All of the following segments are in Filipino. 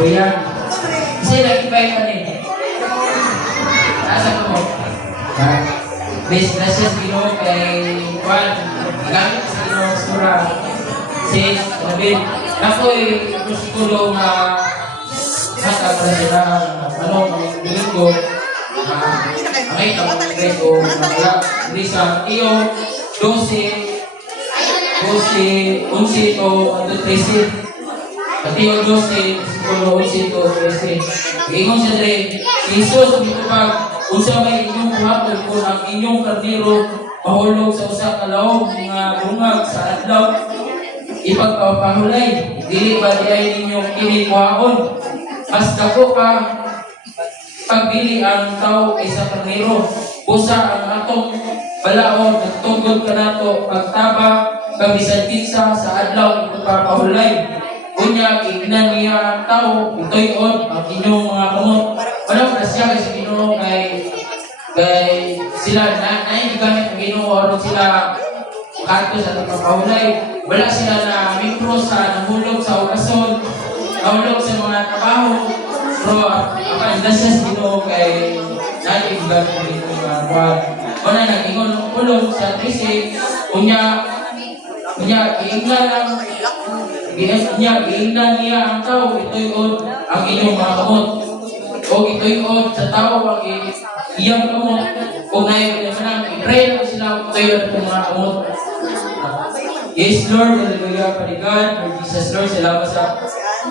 Kuya. Kasi nag-invite pa rin. Nasa ko mo. Blessings Ginoo kay Juan. Nagamit sa Ginoo Sura. Sis, David. Ako'y gusto nga hata para sila bilin ko. Ay, kapag ko magla. Hindi sa iyo 12, 11 o 13. Pati yung 12, siguro 11 o 13. Ingon siya rin, si Jesus, dito pag unsa may inyong buhaton kung ang inyong karniro mahulog sa usa ka laog nga bungag sa adlaw, ipagpapahulay, dili ba di ay ninyong kinikuhaon? Mas dako ka pagbili ang tao kaysa karniro. Busa ang atong balaod, nagtugod ka nato, pagtaba, kabisan pinsa sa adlaw, ipagpapahulay. Kunya, ignan niya ang tao, itoy-on ang inyong mga kamot. Walang prasya kasi Ginoo kay sila naigamit ang Ginoo aron sila kanto sa pagpapahulay. Wala sila na mipro sa nahulog sa orason, nahulog sa mga trabaho. Pero ang dasas Ginoo kay naigamit ang Ginoo mga buwan. Wala nag-ingon ng ulong sa 13, kunya, iingnan ang iingnan niya ang tao, itoy-on ang inyong mga kamot. O itoy-on sa tao ang iyang kamot. O ngayon naman i-pray na sila itoy-on ang mga kamot. Yes, Lord, hallelujah, panigan, Lord Jesus, Lord, salamat sa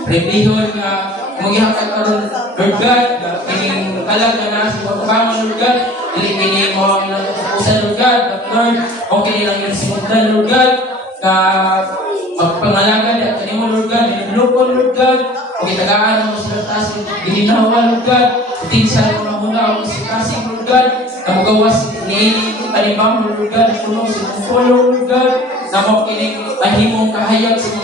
pribilehon nga magihangkat karon, Lord God, kining kalag na nasa pagkabangon, Lord God, dili kini mo ang ilang utusan, Lord God, but Lord, o kini lang yung simulan, Lord God, ka magpangalaga at kanimo, Lord God, nilulukon, Lord God, o kitagaan mo sila taas, gininawa, Lord God, tinsa mo na muna o sikasing, Lord God, na magawas ni kanibang, Lord God, puno sa polo, Lord God, na mo kining mahimong kahayag sa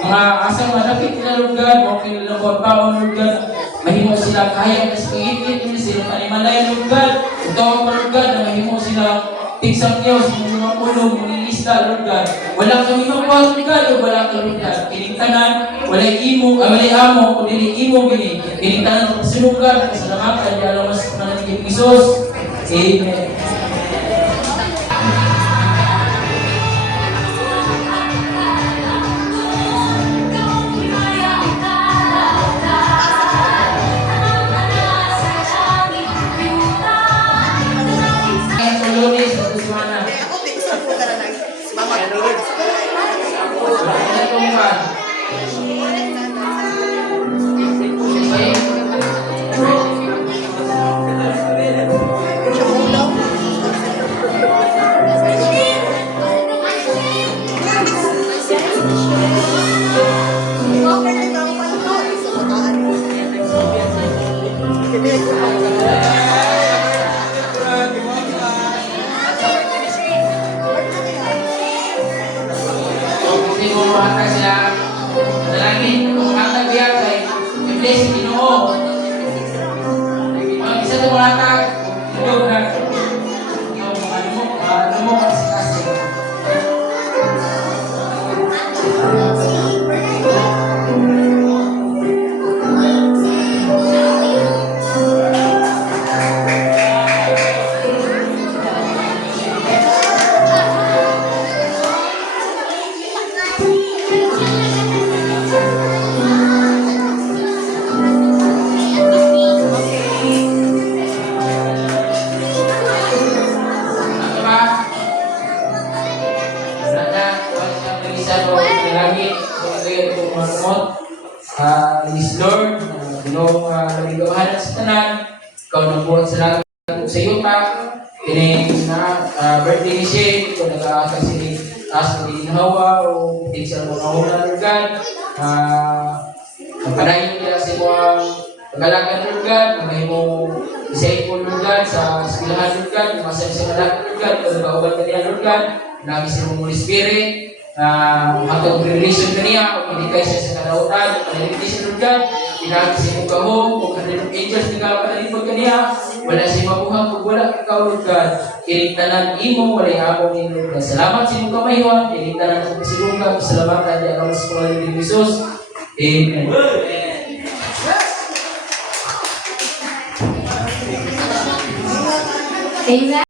mga asang malapit na, Lord God, mo kining paon, Lord God, mahimo sila kahayag na sa pag-ibig, sila panimalay, Lord God, ito ang Lord God, na mahimo sila tigsang niyo sa mga pulong, mga Lord God. Walang kami makuha, Lord God, o walang kami God. Kinigtanan, walay imo, walay amo, o dili imo gini. Kinigtanan ng pasilugan, kasalamatan, di alam mas pananigin Isos. Amen. Yes, Lord, Ginoo nabigawahan sa tanan, ikaw nagbuhat sa langit sa yuta, kining birthday ni Shane, kung nag-aakal si taas ng ginhawa o hindi siya mga Lord God, magpadayon nila sa mga pag-alagan, Lord God, may mo disciple, Lord God, sa eskwelahan, Lord God, masaya sa malaga, Lord God, kung nag-auban ka niya, Lord God, lagi sa mga Holy Spirit, matong relation ka niya, kung hindi kayo siya sa kalautan, kanilitis, Lord God, pinagi sa mong kahong, kung kanilong angels, hindi ka kanilipag ka niya, wala siya mabuhang, kung wala ikaw, Lord God, kiniktanan imo, wala yung abong ni Lord God. Salamat sa imong kamayuan, kiniktanan sa pasilungan, salamat at ang mas pangalan ni Jesus. Amen. Amen.